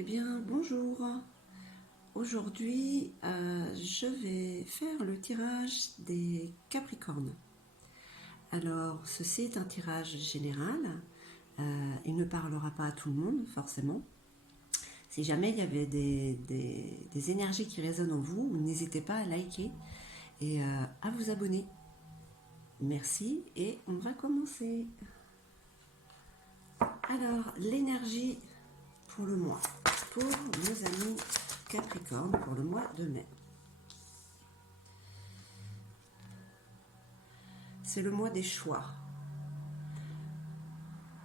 Eh bien, bonjour. Aujourd'hui, je vais faire le tirage des Capricornes. Alors, ceci est un tirage général. Il ne parlera pas à tout le monde, forcément. Si jamais il y avait des énergies qui résonnent en vous, n'hésitez pas à liker et à vous abonner. Merci et on va commencer. Alors, l'énergie pour le mois, pour nos amis Capricorne, pour le mois de mai. C'est le mois des choix.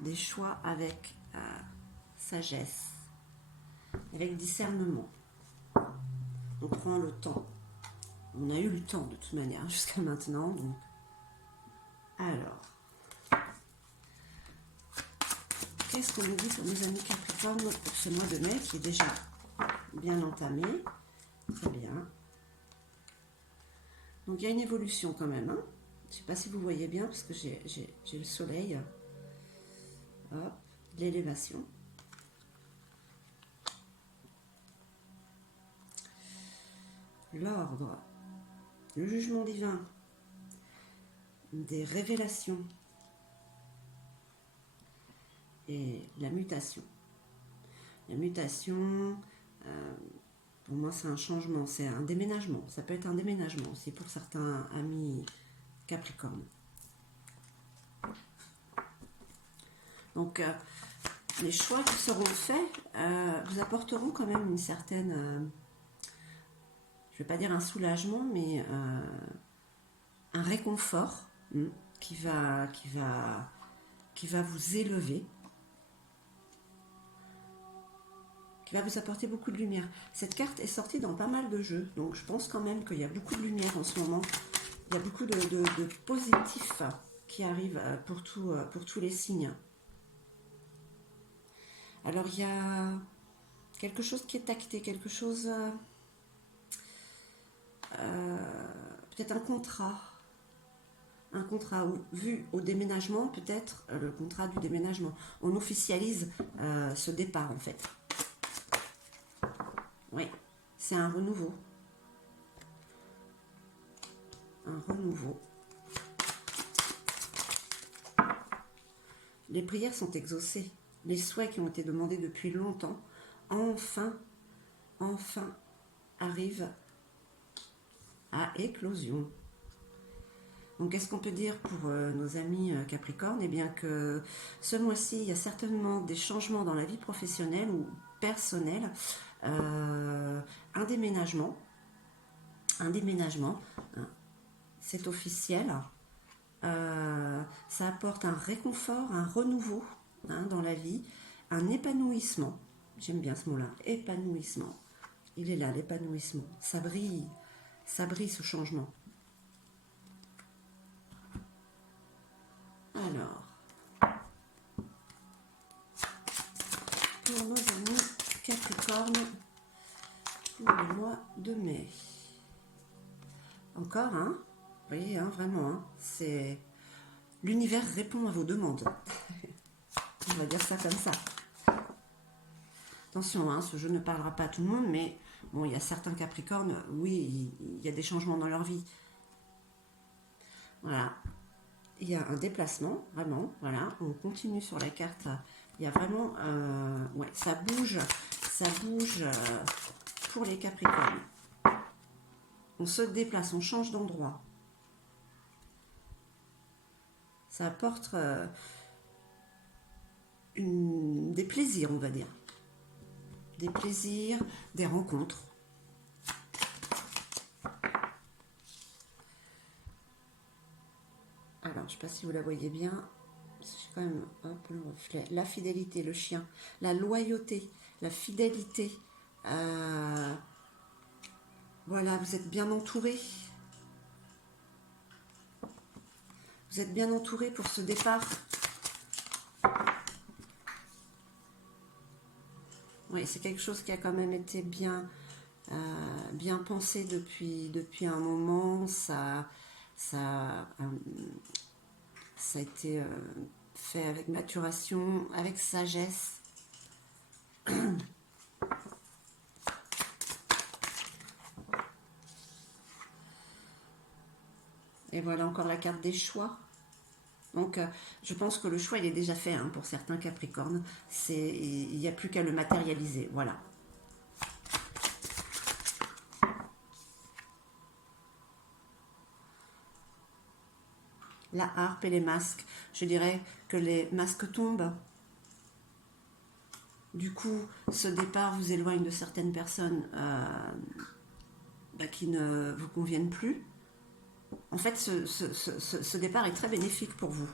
Des choix avec sagesse, avec discernement. On prend le temps. On a eu le temps de toute manière jusqu'à maintenant. Donc. Alors, qu'est-ce qu'on nous dit pour nos amis Capricorne pour ce mois de mai qui est déjà bien entamé? Très bien. Donc il y a une évolution quand même. Hein, je ne sais pas si vous voyez bien parce que j'ai le soleil. Hop, l'élévation. L'ordre, le jugement divin, des révélations et la mutation. La mutation, pour moi c'est un changement, c'est un déménagement. Ça peut être un déménagement aussi pour certains amis Capricorne. Donc les choix qui seront faits vous apporteront quand même une certaine, je ne vais pas dire un soulagement, mais un réconfort qui va vous élever, qui va vous apporter beaucoup de lumière. Cette carte est sortie dans pas mal de jeux, donc je pense quand même qu'il y a beaucoup de lumière en ce moment. Il y a beaucoup de positifs qui arrivent pour tous les signes. Alors il y a quelque chose qui est acté, quelque chose, peut-être un contrat vu au déménagement, peut-être le contrat du déménagement. On officialise ce départ en fait. Oui, c'est un renouveau. Un renouveau. Les prières sont exaucées. Les souhaits qui ont été demandés depuis longtemps, enfin arrivent à éclosion. Donc, qu'est-ce qu'on peut dire pour nos amis Capricorne? Eh bien que ce mois-ci, il y a certainement des changements dans la vie professionnelle ou personnelle. Un déménagement. Hein, c'est officiel. Ça apporte un réconfort, un renouveau dans la vie, un épanouissement. J'aime bien ce mot-là, épanouissement. Il est là, l'épanouissement. Ça brille ce changement. Alors, pour nos amis Capricorne, pour le mois de mai. Encore, hein? Vous voyez, hein, vraiment, hein, c'est... L'univers répond à vos demandes. On va dire ça comme ça. Attention, hein, ce jeu ne parlera pas à tout le monde, mais bon, il y a certains Capricornes, oui, il y a des changements dans leur vie. Voilà. Il y a un déplacement, vraiment, voilà, on continue sur la carte, il y a vraiment, ouais, ça bouge pour les Capricornes. On se déplace, on change d'endroit. Ça apporte des plaisirs, on va dire. Des plaisirs, des rencontres. Alors, je ne sais pas si vous la voyez bien. C'est quand même un peu le reflet. La fidélité, le chien. La loyauté, la fidélité. Voilà, vous êtes bien entouré. Vous êtes bien entouré pour ce départ. Oui, c'est quelque chose qui a quand même été bien pensé depuis un moment. Ça a été fait avec maturation, avec sagesse. Et voilà encore la carte des choix. Donc, je pense que le choix, il est déjà fait hein, pour certains Capricornes. Il n'y a plus qu'à le matérialiser. Voilà. La harpe et les masques. Je dirais que les masques tombent. Du coup, ce départ vous éloigne de certaines personnes qui ne vous conviennent plus. En fait, ce départ est très bénéfique pour vous.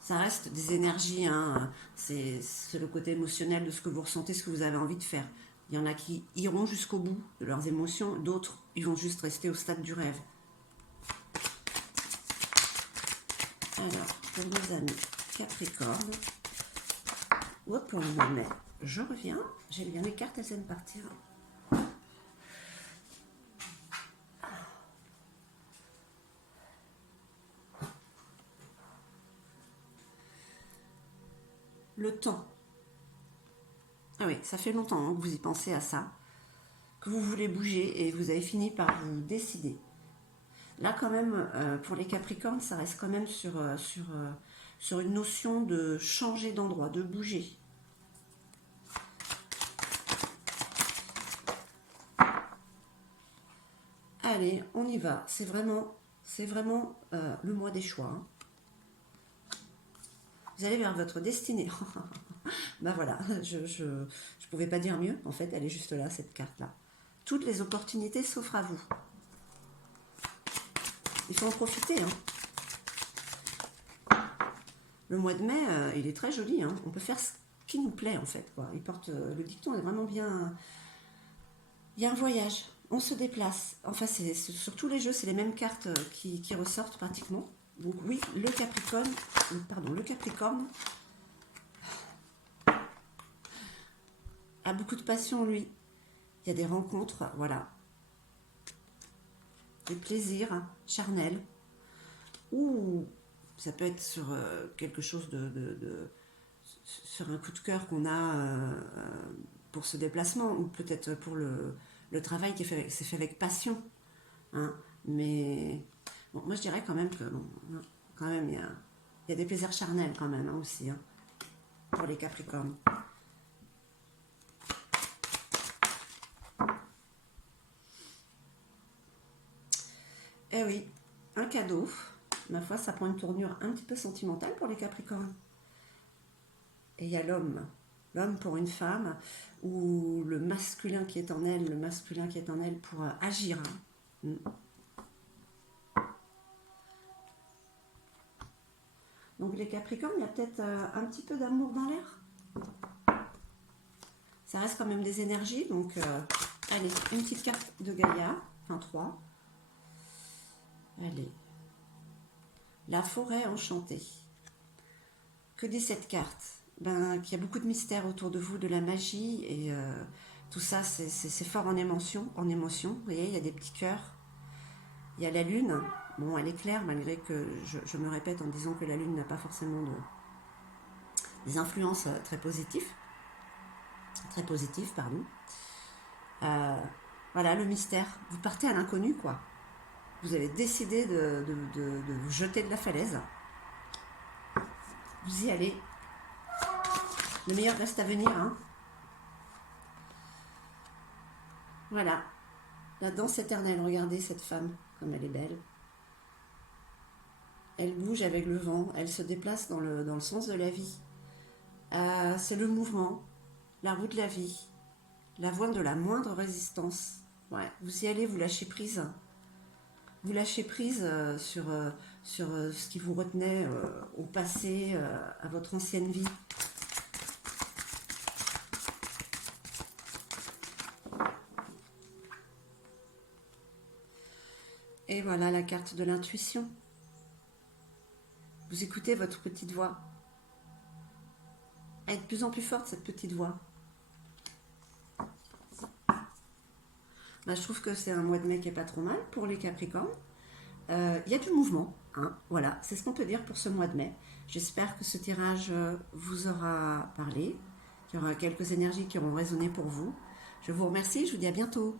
Ça reste des énergies, hein. C'est le côté émotionnel de ce que vous ressentez, ce que vous avez envie de faire. Il y en a qui iront jusqu'au bout de leurs émotions, d'autres, ils vont juste rester au stade du rêve. Alors, pour nos amis Capricorne, pour le mois de mai, je reviens. J'aime bien les cartes, elles aiment partir. Le temps. Ah oui, ça fait longtemps hein, que vous y pensez à ça, que vous voulez bouger et vous avez fini par vous décider. Là, quand même, pour les Capricornes, ça reste quand même sur une notion de changer d'endroit, de bouger. Allez, on y va. C'est vraiment le mois des choix. Hein. Vous allez vers votre destinée. Ben voilà, je pouvais pas dire mieux. En fait, elle est juste là, cette carte-là. Toutes les opportunités s'offrent à vous. Il faut en profiter. Hein. Le mois de mai, il est très joli. Hein. On peut faire ce qui nous plaît, en fait. Quoi. Il porte, le dicton est vraiment bien... Il y a un voyage. On se déplace. Enfin, sur tous les jeux, c'est les mêmes cartes qui ressortent pratiquement. Donc oui, le Capricorne a beaucoup de passion, lui. Il y a des rencontres, voilà. Des plaisirs charnels. Ou ça peut être sur quelque chose sur un coup de cœur qu'on a pour ce déplacement, ou peut-être pour le travail qui s'est fait avec passion. Hein. Mais bon, moi je dirais quand même que quand même il y a des plaisirs charnels quand même hein, aussi hein, pour les Capricornes. Eh oui, un cadeau. Ma foi, ça prend une tournure un petit peu sentimentale pour les Capricornes. Et il y a l'homme. L'homme pour une femme, ou le masculin qui est en elle, pour agir. Hein. Donc les Capricornes, il y a peut-être un petit peu d'amour dans l'air. Ça reste quand même des énergies, donc allez, une petite carte de Gaïa, enfin 3. Allez. La forêt enchantée. Que dit cette carte? Qu'il y a beaucoup de mystères autour de vous, de la magie, et tout ça, c'est fort en émotion. Vous voyez, il y a des petits cœurs. Il y a la lune. Bon, elle est claire, malgré que je me répète en disant que la lune n'a pas forcément des influences très positives. Pardon. Voilà, le mystère. Vous partez à l'inconnu, quoi. Vous avez décidé de vous jeter de la falaise. Vous y allez. Le meilleur reste à venir. Hein. Voilà. La danse éternelle. Regardez cette femme, comme elle est belle. Elle bouge avec le vent. Elle se déplace dans le sens de la vie. C'est le mouvement, la roue de la vie, la voie de la moindre résistance. Ouais, vous y allez, vous lâchez prise. Vous lâchez prise sur ce qui vous retenait au passé, à votre ancienne vie. Et voilà la carte de l'intuition. Vous écoutez votre petite voix. Elle est de plus en plus forte, cette petite voix. Je trouve que c'est un mois de mai qui n'est pas trop mal pour les Capricornes. Il y a du mouvement. Hein, voilà, c'est ce qu'on peut dire pour ce mois de mai. J'espère que ce tirage vous aura parlé, qu'il y aura quelques énergies qui auront résonné pour vous. Je vous remercie, je vous dis à bientôt.